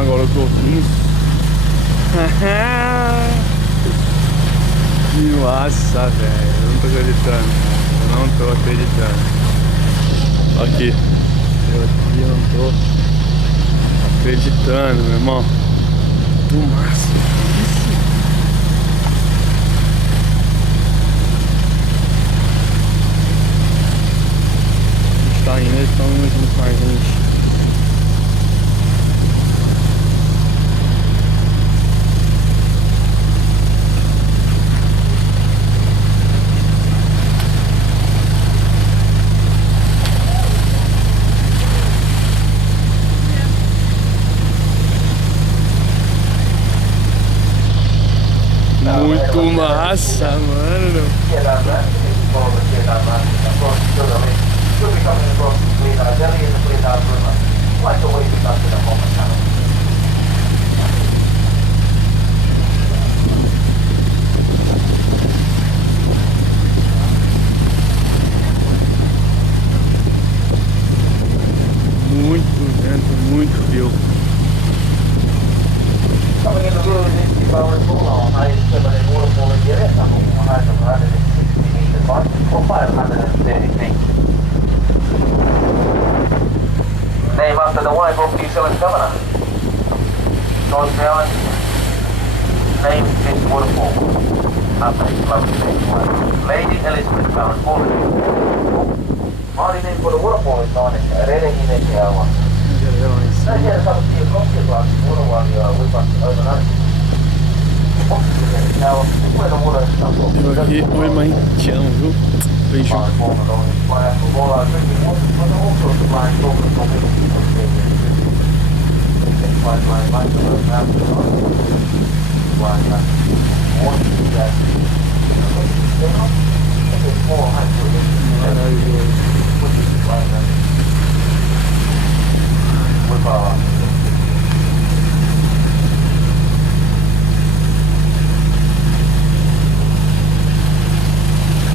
agora os golfinhos. Que massa, velho. Eu não tô acreditando. Eu não tô acreditando. Aqui. Eu aqui não tô acreditando, meu irmão. Do máximo. Isso. A gente tá indo, eles estão indo junto com a gente. Muito massa, mano. Muito vento, muito frio. Name after the wife of New Zealand Governor. North Zealand named this waterfall after his lovely wife, Lady Elizabeth Barron Bowling. Martin name for the waterfall is known as Redengi Nekiawa. Näin siellä saavuttiin koskillaan vuorovalia uipasti overnight. Aqui, oi mãe, te amo, viu? Beijo. Maravilhoso.